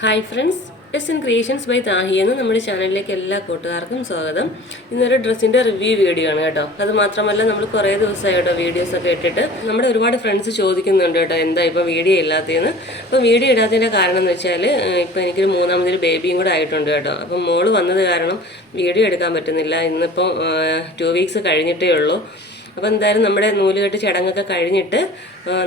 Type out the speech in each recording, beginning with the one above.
Hi friends S N creations by Thahi എന്ന് നമ്മുടെ ചാനലിലേക്ക് എല്ലാ കൂട്ടുകാർക്കും സ്വാഗതം. ഇന്നൊരു ഡ്രസ്സിന്റെ റിവ്യൂ വീഡിയോ ആണ് കേട്ടോ. അത് മാത്രമല്ല നമ്മൾ കുറേ ദിവസമായി കേട്ടോ വീഡിയോസ് ഒക്കെ ഇട്ടിട്ട് നമ്മുടെ ഒരുപാട് ഫ്രണ്ട്സ് ചോദിക്കുന്നുണ്ട് കേട്ടോ എന്താ ഇപ്പം വീഡിയോ ഇല്ലാത്തതെന്ന്? അപ്പോൾ വീഡിയോ ഇടാത്തതിന്റെ കാരണം എന്ന് വെച്ചാൽ ഇപ്പോൾ എനിക്കൊരു മൂന്നാമതൊരു ബേബിയും കൂടെ ആയിട്ടുണ്ട് കേട്ടോ. അപ്പം മോൾ വന്നത് കാരണം വീഡിയോ എടുക്കാൻ പറ്റുന്നില്ല. ഇന്നിപ്പം ടു വീക്സ് കഴിഞ്ഞിട്ടേ ഉള്ളൂ. അപ്പോൾ എന്തായാലും നമ്മുടെ നൂലുകെട്ട് ചടങ്ങൊക്കെ കഴിഞ്ഞിട്ട്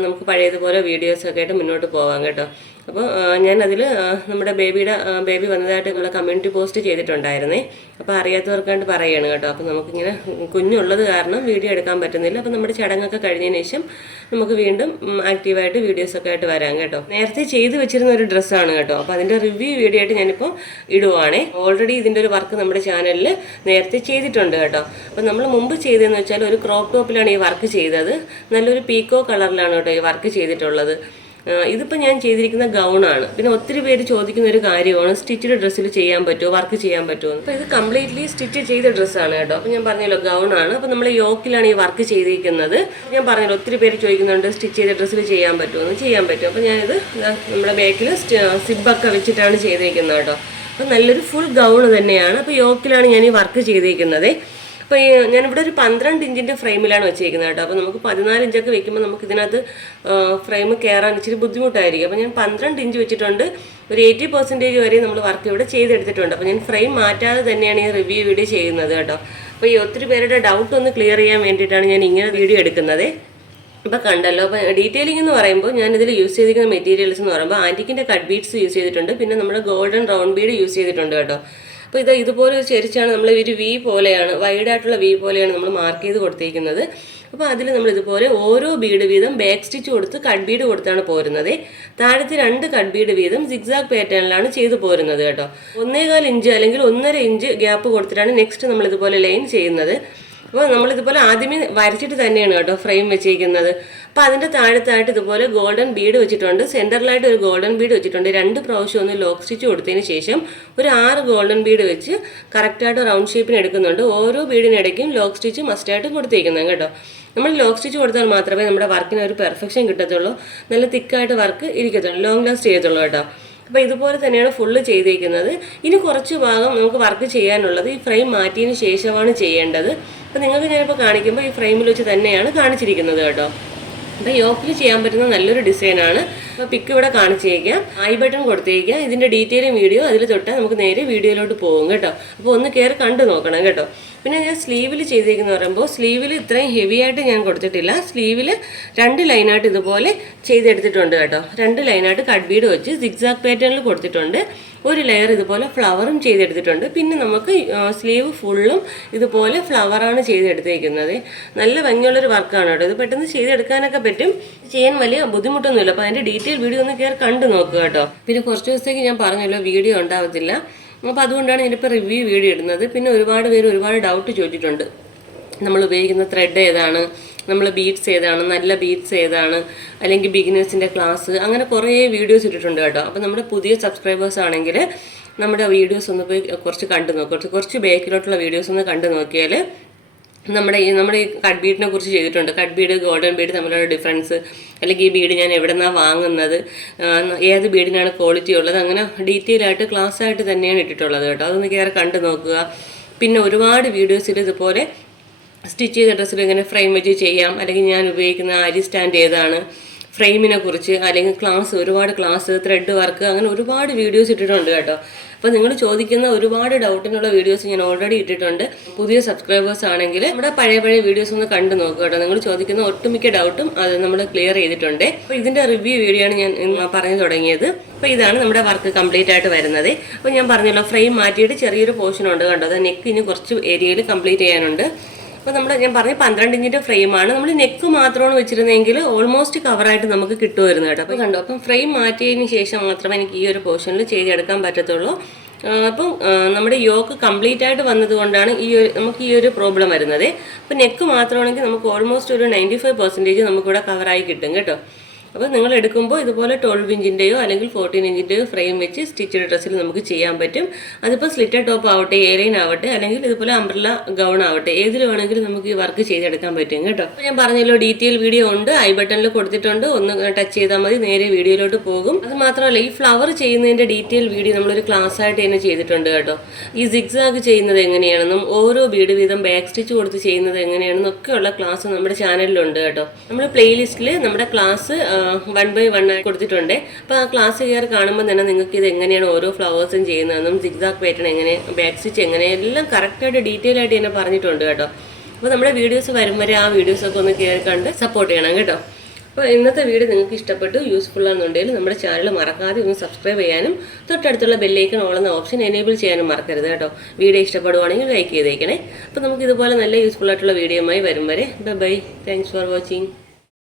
നമുക്ക് പഴയതുപോലെ വീഡിയോസൊക്കെ ആയിട്ട് മുന്നോട്ട് പോകാം കേട്ടോ. അപ്പോൾ ഞാനതിൽ നമ്മുടെ ബേബിയുടെ ബേബി വന്നതായിട്ട് നമ്മൾ കമ്മ്യൂണിറ്റി പോസ്റ്റ് ചെയ്തിട്ടുണ്ടായിരുന്നേ. അപ്പോൾ അറിയാത്തവർക്കാണ്ട് പറയുകയാണ് കേട്ടോ. അപ്പോൾ നമുക്കിങ്ങനെ കുഞ്ഞുള്ളത് കാരണം വീഡിയോ എടുക്കാൻ പറ്റുന്നില്ല. അപ്പോൾ നമ്മുടെ ചടങ്ങൊക്കെ കഴിഞ്ഞതിന് ശേഷം നമുക്ക് വീണ്ടും ആക്റ്റീവായിട്ട് വീഡിയോസൊക്കെ ആയിട്ട് വരാം കേട്ടോ. നേരത്തെ ചെയ്തു വെച്ചിരുന്ന ഒരു ഡ്രസ്സാണ് കേട്ടോ. അപ്പോൾ അതിന്റെ റിവ്യൂ വീഡിയോ ആയിട്ട് ഞാനിപ്പോൾ ഇടുവാണേ. ഓൾറെഡി ഇതിന്റെ ഒരു വർക്ക് നമ്മുടെ ചാനലിൽ നേരത്തെ ചെയ്തിട്ടുണ്ട് കേട്ടോ. അപ്പോൾ നമ്മൾ മുമ്പ് ചെയ്തതെന്ന് വെച്ചാൽ ഒരു ക്രോപ്പ് ടോപ്പിലാണ് ഈ വർക്ക് ചെയ്തത്. നല്ലൊരു പീക്കോ കളറിലാണ് കേട്ടോ ഈ വർക്ക് ചെയ്തിട്ടുള്ളത്. ഇതിപ്പോൾ ഞാൻ ചെയ്തിരിക്കുന്ന ഗൗണാണ് പിന്നെ ഒത്തിരി പേര് ചോദിക്കുന്ന ഒരു കാര്യമാണ് സ്റ്റിച്ചഡ് ഡ്രസ്സിൽ ചെയ്യാൻ പറ്റുമോ വർക്ക് ചെയ്യാൻ പറ്റുമോ അപ്പോൾ ഇത് കംപ്ലീറ്റ്ലി സ്റ്റിച്ച് ചെയ്ത ഡ്രസ്സാണ് കേട്ടോ. അപ്പോൾ ഞാൻ പറഞ്ഞല്ലോ ഗൗണാണ് അപ്പോൾ നമ്മൾ യോക്കിലാണ് ഈ വർക്ക് ചെയ്തിരിക്കുന്നത്. ഞാൻ പറഞ്ഞല്ലോ ഒത്തിരി പേര് ചോദിക്കുന്നുണ്ട് സ്റ്റിച്ച് ചെയ്ത ഡ്രസ്സിൽ ചെയ്യാൻ പറ്റുമോ ചെയ്യാൻ പറ്റും. അപ്പോൾ ഞാനിത് നമ്മുടെ ബാക്കിൽ സിബൊക്കെ വെച്ചിട്ടാണ് ചെയ്തിരിക്കുന്നത് കേട്ടോ. അപ്പോൾ നല്ലൊരു ഫുൾ ഗൗൺ തന്നെയാണ്. അപ്പോൾ യോക്കിലാണ് ഞാൻ ഈ വർക്ക് ചെയ്തിരിക്കുന്നത്. അപ്പോൾ ഞാനിവിടെ ഒരു പന്ത്രണ്ട് ഇഞ്ചിന്റെ ഫ്രെയിമിലാണ് വെച്ചേക്കുന്നത് കേട്ടോ. അപ്പോൾ നമുക്ക് പതിനാല് ഇഞ്ചൊക്കെ വെക്കുമ്പോൾ നമുക്ക് ഇതിനകത്ത് ഫ്രെയിം കയറാൻ ഇച്ചിരി ബുദ്ധിമുട്ടായിരിക്കും. അപ്പോൾ ഞാൻ പന്ത്രണ്ട് ഇഞ്ച് വെച്ചിട്ടുണ്ട്. ഒരു എയ്റ്റി പെർസെന്റേജ് വരെ നമ്മൾ വർക്ക് ഇവിടെ ചെയ്തെടുത്തിട്ടുണ്ട്. അപ്പോൾ ഞാൻ ഫ്രെയിം മാറ്റാതെ തന്നെയാണ് ഈ റിവ്യൂ വീഡിയോ ചെയ്യുന്നത് കേട്ടോ. അപ്പോൾ ഈ ഒത്തിരി പേരുടെ ഡൗട്ട് ഒന്ന് ക്ലിയർ ചെയ്യാൻ വേണ്ടിയിട്ടാണ് ഞാൻ ഇങ്ങനെ വീഡിയോ എടുക്കുന്നത്. അപ്പോൾ കണ്ടല്ലോ അപ്പോൾ ഡീറ്റെയിലിംഗ് എന്ന് പറയുമ്പോൾ ഞാനിതിൽ യൂസ് ചെയ്തിരിക്കുന്ന മെറ്റീരിയൽസ് എന്ന് പറയുമ്പോൾ ആന്റിക്കിന്റെ കട്ട് ബീഡ്സ് യൂസ് ചെയ്തിട്ടുണ്ട്. പിന്നെ നമ്മുടെ ഗോൾഡൻ റൗണ്ട് ബീഡ് യൂസ് ചെയ്തിട്ടുണ്ട് കേട്ടോ. അപ്പോൾ ഇത് ഇതുപോലെ ഒരു ചെരിച്ചാണ് നമ്മൾ ഒരു വി പോലെയാണ് വൈഡായിട്ടുള്ള വി പോലെയാണ് നമ്മൾ മാർക്ക് ചെയ്ത് കൊടുത്തിരിക്കുന്നത് അപ്പോൾ അതിൽ നമ്മൾ ഇതുപോലെ ഓരോ ബീഡ് വീതം ബാക്ക് സ്റ്റിച്ച് കൊടുത്ത് കട്ട് ബീഡ് കൊടുത്താണ് പോരുന്നത്. താഴത്തെ രണ്ട് കട്ട് ബീഡ് വീതം സിഗ്സാഗ് പാറ്റേണിലാണ് ചെയ്തു പോരുന്നത് കേട്ടോ. ഒന്നേകാൽ ഇഞ്ച് അല്ലെങ്കിൽ ഒന്നര ഇഞ്ച് ഗ്യാപ്പ് കൊടുത്തിട്ടാണ് നെക്സ്റ്റ് നമ്മൾ ഇതുപോലെ ലൈൻ ചെയ്യുന്നത്. അപ്പോൾ നമ്മളിതുപോലെ ആദ്യമേ വരച്ചിട്ട് തന്നെയാണ് കേട്ടോ ഫ്രെയിം വെച്ചിരിക്കുന്നത്. അപ്പോൾ അതിന്റെ താഴത്തായിട്ട് ഇതുപോലെ ഗോൾഡൻ ബീഡ് വെച്ചിട്ടുണ്ട്. സെന്ററിലായിട്ട് ഒരു ഗോൾഡൻ ബീഡ് വെച്ചിട്ടുണ്ട്. രണ്ട് പ്രാവശ്യം ഒന്ന് ലോക്ക് സ്റ്റിച്ച് കൊടുത്തതിന് ശേഷം ഒരു ആറ് ഗോൾഡൻ ബീഡ് വെച്ച് കറക്റ്റായിട്ട് റൗണ്ട് ഷേപ്പിന് എടുക്കുന്നുണ്ട്. ഓരോ ബീഡിനിടയ്ക്കും ലോക്ക് സ്റ്റിച്ച് മസ്റ്റായിട്ട് കൊടുത്തേക്കുന്നത് കേട്ടോ. നമ്മൾ ലോക്ക് സ്റ്റിച്ച് കൊടുത്താൽ മാത്രമേ നമ്മുടെ വർക്കിന് ഒരു പെർഫെക്ഷൻ കിട്ടത്തുള്ളൂ. നല്ല തിക്കായിട്ട് വർക്ക് ഇരിക്കത്തുള്ളൂ. ലോങ് ലാസ്റ്റ് ചെയ്യത്തുള്ളൂ കേട്ടോ. അപ്പോൾ ഇതുപോലെ തന്നെയാണ് ഫുള്ള് ചെയ്തേക്കുന്നത്. ഇനി കുറച്ച് ഭാഗം നമുക്ക് വർക്ക് ചെയ്യാനുള്ളത്. ഈ ഫ്രെയിം മാറ്റിയതിന് ശേഷമാണ് ചെയ്യേണ്ടത്. അപ്പോൾ നിങ്ങൾക്ക് ഞാനിപ്പോൾ കാണിക്കുമ്പോൾ ഈ ഫ്രെയിമിൽ വെച്ച് തന്നെയാണ് കാണിച്ചിരിക്കുന്നത് കേട്ടോ. അപ്പോൾ യോക്കിൽ ചെയ്യാൻ പറ്റുന്ന നല്ലൊരു ഡിസൈനാണ്. അപ്പോൾ പിക്ക് ഇവിടെ കാണിച്ചേക്കുക ഐ ബട്ടൺ കൊടുത്തേക്കുക ഇതിന്റെ ഡീറ്റെയിലും വീഡിയോ അതിൽ തൊട്ടാൽ നമുക്ക് നേരെ വീഡിയോയിലോട്ട് പോകും കേട്ടോ. അപ്പോൾ ഒന്ന് കയറി കണ്ടു നോക്കണം കേട്ടോ. പിന്നെ ഞാൻ സ്ലീവിൽ ചെയ്തേക്കുന്ന പറയുമ്പോൾ സ്ലീവിൽ ഇത്രയും ഹെവി ആയിട്ട് ഞാൻ കൊടുത്തിട്ടില്ല. സ്ലീവിൽ രണ്ട് ലൈനായിട്ട് ഇതുപോലെ ചെയ്തെടുത്തിട്ടുണ്ട് കേട്ടോ. രണ്ട് ലൈനായിട്ട് കട്ട് ബീഡ് വെച്ച് സിക്സാക് പാറ്റേണിൽ കൊടുത്തിട്ടുണ്ട്. ഒരു ലെയർ ഇതുപോലെ ഫ്ലവറും ചെയ്തെടുത്തിട്ടുണ്ട്. പിന്നെ നമുക്ക് സ്ലീവ് ഫുള്ളും ഇതുപോലെ ഫ്ലവറാണ് ചെയ്തെടുത്തേക്കുന്നത്. നല്ല ഭംഗിയുള്ളൊരു വർക്കാണ് കേട്ടോ. ഇത് പെട്ടെന്ന് ചെയ്തെടുക്കാനൊക്കെ പറ്റും. ചെയ്യാൻ വലിയ ബുദ്ധിമുട്ടൊന്നുമില്ല. അപ്പോൾ അതിന്റെ ഡീറ്റെയിൽ വീഡിയോ ഒന്ന് കയറി കണ്ടു നോക്കുക കേട്ടോ. പിന്നെ കുറച്ച് ദിവസത്തേക്ക് ഞാൻ പറഞ്ഞല്ലോ വീഡിയോ ഉണ്ടാവത്തില്ല. അപ്പോൾ അതുകൊണ്ടാണ് ഞാനിപ്പോൾ റിവ്യൂ വീഡിയോ ഇടുന്നത്. പിന്നെ ഒരുപാട് പേര് ഒരുപാട് ഡൗട്ട് ചോദിച്ചിട്ടുണ്ട്. നമ്മൾ ഉപയോഗിക്കുന്ന ത്രെഡ് ഏതാണ്? നമ്മൾ ബീറ്റ്സ് ഏതാണ്? നല്ല ബീറ്റ്സ് ഏതാണ്? അല്ലെങ്കിൽ ബിഗിനേഴ്സിന്റെ ക്ലാസ് അങ്ങനെ കുറേ വീഡിയോസ് ഇട്ടിട്ടുണ്ട് കേട്ടോ. അപ്പോൾ നമ്മുടെ പുതിയ സബ്സ്ക്രൈബേഴ്സ് ആണെങ്കിൽ നമ്മുടെ വീഡിയോസ് ഒന്ന് പോയി കുറച്ച് കണ്ടു നോക്കുക കുറച്ച് കുറച്ച് ബേക്കിലോട്ടുള്ള വീഡിയോസ് ഒന്ന് കണ്ടു നോക്കിയാൽ നമ്മുടെ ഈ നമ്മുടെ ഈ കട്ട് ബീഡിനെ കുറിച്ച് ചെയ്തിട്ടുണ്ട്. കട്ട് ബീഡ് ഗോൾഡൻ ബീഡ് തമ്മിലുള്ള ഡിഫറൻസ് അല്ലെങ്കിൽ ഈ ബീഡ് ഞാൻ എവിടെ നിന്നാണ് വാങ്ങുന്നത് ഏത് ബീഡിനാണ് ക്വാളിറ്റി ഉള്ളത് അങ്ങനെ ഡീറ്റെയിൽ ആയിട്ട് ക്ലാസ് ആയിട്ട് തന്നെയാണ് ഇട്ടിട്ടുള്ളത് കേട്ടോ. അതൊന്ന് കയറി കണ്ടു നോക്കുക. പിന്നെ ഒരുപാട് വീഡിയോസിൽ ഇതുപോലെ സ്റ്റിച്ച് ചെയ്ത ഡ്രസ്സിൽ ഇങ്ങനെ ഫ്രെയിം വെച്ച് ചെയ്യാം. അല്ലെങ്കിൽ ഞാൻ ഉപയോഗിക്കുന്ന അരി സ്റ്റാൻഡ് ഏതാണ്? ഫ്രെയിമിനെ കുറിച്ച് അല്ലെങ്കിൽ ക്ലാസ് ഒരുപാട് ക്ലാസ് ത്രെഡ് വർക്ക് അങ്ങനെ ഒരുപാട് വീഡിയോസ് ഇട്ടിട്ടുണ്ട് കേട്ടോ. അപ്പോൾ നിങ്ങൾ ചോദിക്കുന്ന ഒരുപാട് ഡൗട്ടിനുള്ള വീഡിയോസ് ഞാൻ ഓൾറെഡി ഇട്ടിട്ടുണ്ട്. പുതിയ സബ്സ്ക്രൈബേഴ്സ് ആണെങ്കിൽ നമ്മുടെ പഴയ പഴയ വീഡിയോസ് ഒന്ന് കണ്ടു നോക്കുക കേട്ടോ. നിങ്ങൾ ചോദിക്കുന്ന ഒട്ടുമിക്ക ഡൗട്ടും അത് നമ്മൾ ക്ലിയർ ചെയ്തിട്ടുണ്ട്. അപ്പോൾ ഇതിന്റെ റിവ്യൂ വീഡിയോ ആണ് ഞാൻ പറഞ്ഞു തുടങ്ങിയത്. അപ്പോൾ ഇതാണ് നമ്മുടെ വർക്ക് കംപ്ലീറ്റ് ആയിട്ട് വരുന്നത്. അപ്പോൾ ഞാൻ പറഞ്ഞല്ലോ ഫ്രെയിം മാറ്റിയിട്ട് ചെറിയൊരു പോർഷൻ ഉണ്ട് കണ്ടോ? അത് നെക്ക് ഇനി കുറച്ച് ഏരിയയിൽ കംപ്ലീറ്റ് ചെയ്യാനുണ്ട്. അപ്പോൾ നമ്മൾ ഞാൻ പറഞ്ഞ പന്ത്രണ്ട് ഇഞ്ചിന്റെ ഫ്രെയിമാണ്. നമ്മൾ നെക്ക് മാത്രമാണ് വെച്ചിരുന്നെങ്കിൽ ഓൾമോസ്റ്റ് കവറായിട്ട് നമുക്ക് കിട്ടുമായിരുന്നു കേട്ടോ. അപ്പോൾ കണ്ടോ അപ്പം ഫ്രെയിം മാറ്റിയതിന് ശേഷം മാത്രമേ എനിക്ക് ഈ ഒരു പോർഷനിൽ ചെയ്തെടുക്കാൻ പറ്റത്തുള്ളൂ. അപ്പം നമ്മുടെ യോക്ക് കംപ്ലീറ്റ് ആയിട്ട് വന്നതുകൊണ്ടാണ് ഈ ഒരു നമുക്ക് ഈ ഒരു പ്രോബ്ലം വരുന്നത്. അപ്പോൾ നെക്ക് മാത്രമാണെങ്കിൽ നമുക്ക് ഓൾമോസ്റ്റ് ഒരു നയന്റി ഫൈവ് പെർസെന്റേജ് നമുക്കിവിടെ കവറായി കിട്ടും കേട്ടോ. അപ്പോൾ നിങ്ങൾ എടുക്കുമ്പോൾ ഇതുപോലെ ട്വൽവ് ഇഞ്ചിന്റെയോ അല്ലെങ്കിൽ ഫോർട്ടീൻ ഇഞ്ചിന്റെയോ ഫ്രെയിം വെച്ച് സ്റ്റിച്ചഡ് ഡ്രസ്സിൽ നമുക്ക് ചെയ്യാൻ പറ്റും. അതിപ്പോൾ സ്ലിറ്റഡ് ടോപ്പ് ആവട്ടെ എയർലൈൻ ആവട്ടെ അല്ലെങ്കിൽ ഇതുപോലെ അംബ്രല ഗൗൺ ആവട്ടെ ഏതിൽ വേണമെങ്കിലും നമുക്ക് ഈ വർക്ക് ചെയ്തെടുക്കാൻ പറ്റും കേട്ടോ. അപ്പോൾ ഞാൻ പറഞ്ഞല്ലോ ഡീറ്റെയിൽ വീഡിയോ ഉണ്ട് ഐ ബട്ടണിൽ കൊടുത്തിട്ടുണ്ട് ഒന്ന് ടച്ച് ചെയ്താൽ മതി നേരെ വീഡിയോയിലോട്ട് പോകും. അത് മാത്രമല്ല ഈ ഫ്ലവർ ചെയ്യുന്നതിന്റെ ഡീറ്റെയിൽ വീഡിയോ നമ്മളൊരു ക്ലാസ് ആയിട്ട് തന്നെ ചെയ്തിട്ടുണ്ട് കേട്ടോ. ഈ സിഗ്സാഗ് ചെയ്യുന്നത് എങ്ങനെയാണെന്നും ഓരോ വീട് വീതം ബാക്ക് സ്റ്റിച്ച് കൊടുത്ത് ചെയ്യുന്നത് എങ്ങനെയാണെന്നും ഒക്കെയുള്ള ക്ലാസ് നമ്മുടെ ചാനലിലുണ്ട് കേട്ടോ. നമ്മുടെ പ്ലേലിസ്റ്റിൽ നമ്മുടെ ക്ലാസ് വൺ ബൈ വൺ ആയി കൊടുത്തിട്ടുണ്ട്. അപ്പോൾ ആ ക്ലാസ് കയറി കാണുമ്പോൾ തന്നെ നിങ്ങൾക്ക് ഇത് എങ്ങനെയാണ് ഓരോ ഫ്ലവേഴ്സും ചെയ്യുന്നതെന്നും സിഗ്സാക് പാറ്റേൺ എങ്ങനെ ബാക്ക് സ്റ്റിച്ച് എങ്ങനെ എല്ലാം കറക്റ്റായിട്ട് ഡീറ്റെയിൽ ആയിട്ട് തന്നെ പറഞ്ഞിട്ടുണ്ട് കേട്ടോ. അപ്പോൾ നമ്മുടെ വീഡിയോസ് വരും വരെ ആ വീഡിയോസൊക്കെ ഒന്ന് കയറി കണ്ട് സപ്പോർട്ട് ചെയ്യണം കേട്ടോ. അപ്പോൾ ഇന്നത്തെ വീഡിയോ നിങ്ങൾക്ക് ഇഷ്ടപ്പെട്ടു യൂസ്ഫുൾ ആണെന്നുണ്ടെങ്കിൽ നമ്മുടെ ചാനൽ മറക്കാതെ ഒന്ന് സബ്സ്ക്രൈബ് ചെയ്യാനും തൊട്ടടുത്തുള്ള ബെല്ലൈക്കൺ ഓളുന്ന ഓപ്ഷൻ എനേബിൾ ചെയ്യാനും മറക്കരുത് കേട്ടോ. വീഡിയോ ഇഷ്ടപ്പെടുവാണെങ്കിൽ ലൈക്ക് ചെയ്തേക്കണേ. അപ്പോൾ നമുക്ക് ഇതുപോലെ നല്ല യൂസ്ഫുൾ ആയിട്ടുള്ള വീഡിയോയുമായി വരും വരെ bye bye thanks for watching